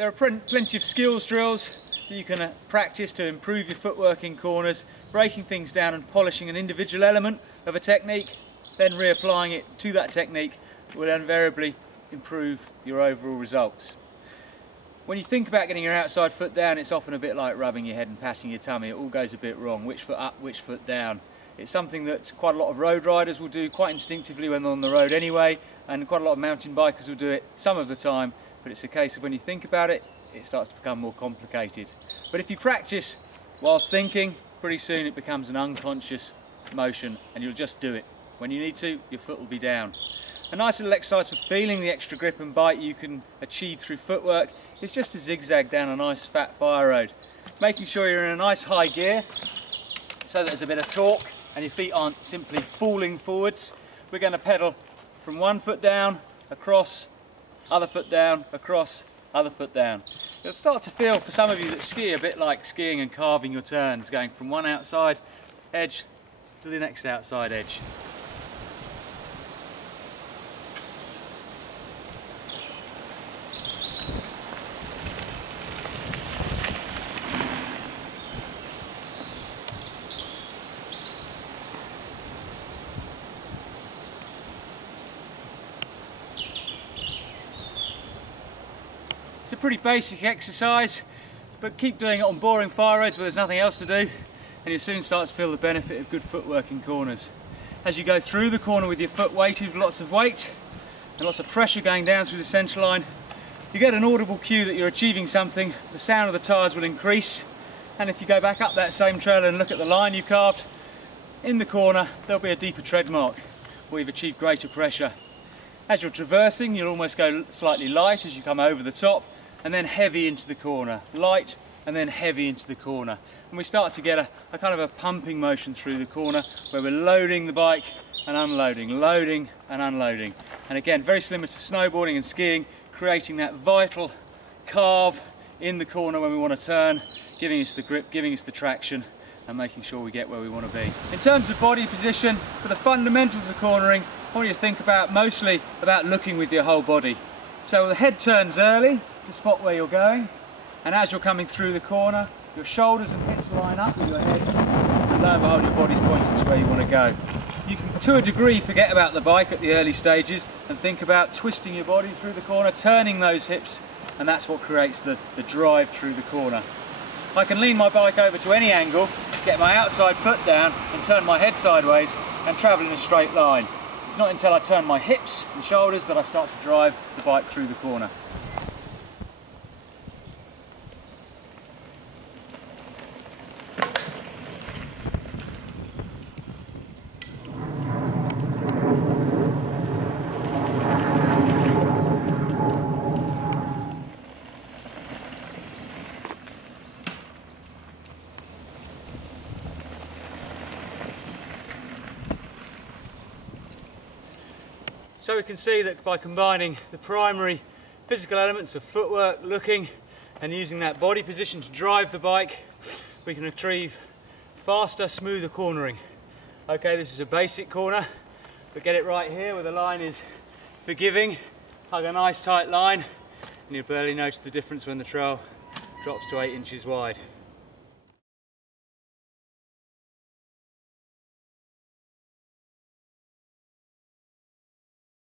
There are plenty of skills drills that you can practice to improve your footwork in corners, breaking things down and polishing an individual element of a technique, then reapplying it to that technique will invariably improve your overall results. When you think about getting your outside foot down, it's often a bit like rubbing your head and patting your tummy. It all goes a bit wrong. Which foot up, which foot down? It's something that quite a lot of road riders will do quite instinctively when they're on the road anyway, and quite a lot of mountain bikers will do it some of the time, but it's a case of when you think about it, it starts to become more complicated. But if you practice whilst thinking, pretty soon it becomes an unconscious motion and you'll just do it. When you need to, your foot will be down. A nice little exercise for feeling the extra grip and bite you can achieve through footwork is just to zigzag down a nice fat fire road, making sure you're in a nice high gear so that there's a bit of torque and your feet aren't simply falling forwards. We're going to pedal from one foot down, across, other foot down, across, other foot down. It'll start to feel, for some of you that ski, a bit like skiing and carving your turns, going from one outside edge to the next outside edge. It's a pretty basic exercise, but keep doing it on boring fire roads where there's nothing else to do, and you'll soon start to feel the benefit of good footwork in corners. As you go through the corner with your foot weighted with lots of weight and lots of pressure going down through the centre line, you get an audible cue that you're achieving something. The sound of the tyres will increase, and if you go back up that same trail and look at the line you carved, in the corner there'll be a deeper tread mark where you've achieved greater pressure. As you're traversing, you'll almost go slightly light as you come over the top, and then heavy into the corner, light and then heavy into the corner. And we start to get a kind of a pumping motion through the corner where we're loading the bike and unloading, loading and unloading. And again, very similar to snowboarding and skiing, creating that vital carve in the corner when we want to turn, giving us the grip, giving us the traction, and making sure we get where we want to be. In terms of body position, for the fundamentals of cornering, I want you to think mostly about looking with your whole body. So the head turns early to spot where you're going, and as you're coming through the corner, your shoulders and hips line up with your head, and lo and behold, your body's pointing to where you want to go. You can, to a degree, forget about the bike at the early stages and think about twisting your body through the corner, turning those hips, and that's what creates the drive through the corner. I can lean my bike over to any angle, get my outside foot down and turn my head sideways and travel in a straight line. It's not until I turn my hips and shoulders that I start to drive the bike through the corner. So we can see that by combining the primary physical elements of footwork, looking, and using that body position to drive the bike, we can achieve faster, smoother cornering. Okay, this is a basic corner, but get it right here where the line is forgiving. Hug a nice tight line, and you'll barely notice the difference when the trail drops to 8 inches wide.